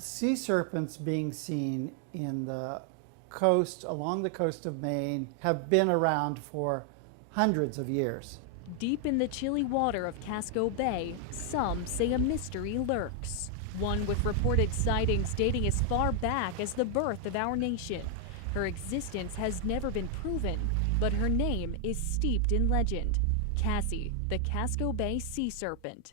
Sea serpents being seen in the coast, along the coast of Maine, have been around for hundreds of years. Deep in the chilly water of Casco Bay, some say a mystery lurks. One with reported sightings dating as far back as the birth of our nation. Her existence has never been proven, but her name is steeped in legend. Cassie, the Casco Bay sea serpent.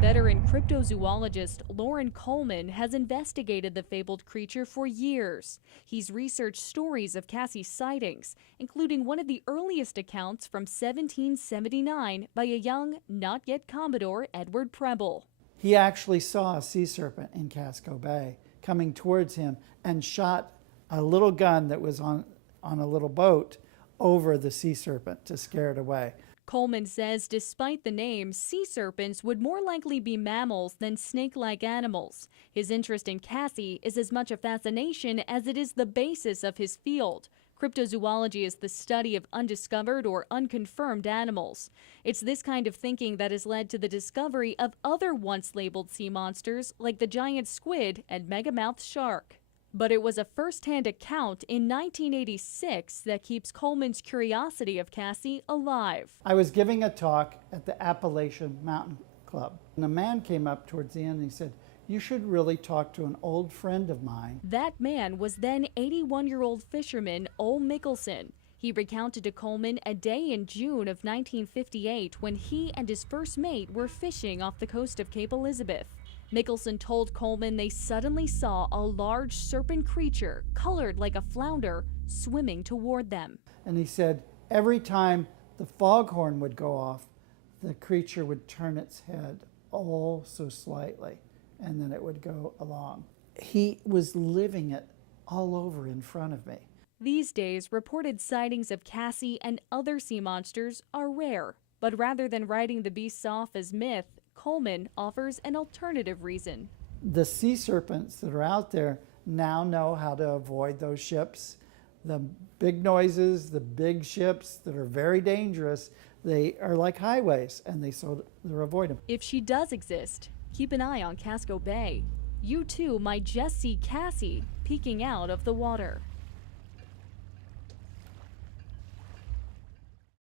Veteran cryptozoologist Loren Coleman has investigated the fabled creature for years. He's researched stories of Cassie's sightings, including one of the earliest accounts from 1779 by a young, not yet Commodore Edward Preble. He actually saw a sea serpent in Casco Bay coming towards him and shot a little gun that was on a little boat over the sea serpent to scare it away. Coleman says despite the name, sea serpents would more likely be mammals than snake-like animals. His interest in Cassie is as much a fascination as it is the basis of his field. Cryptozoology is the study of undiscovered or unconfirmed animals. It's this kind of thinking that has led to the discovery of other once-labeled sea monsters like the giant squid and megamouth shark. But it was a first-hand account in 1986 that keeps Coleman's curiosity of Cassie alive. I was giving a talk at the Appalachian Mountain Club, and a man came up towards the end and he said, "You should really talk to an old friend of mine." That man was then 81-year-old fisherman Ole Mickelson. He recounted to Coleman a day in June of 1958 when he and his first mate were fishing off the coast of Cape Elizabeth. Mickelson told Coleman they suddenly saw a large serpent creature, colored like a flounder, swimming toward them. And he said every time the foghorn would go off, the creature would turn its head oh so slightly, and then it would go along. He was living it all over in front of me. These days, reported sightings of Cassie and other sea monsters are rare. But rather than writing the beasts off as myth, Coleman offers an alternative reason. The sea serpents that are out there now know how to avoid those ships. The big noises, the big ships that are very dangerous, they are like highways, and they're avoid them. If she does exist, keep an eye on Casco Bay. You too might just see Cassie peeking out of the water.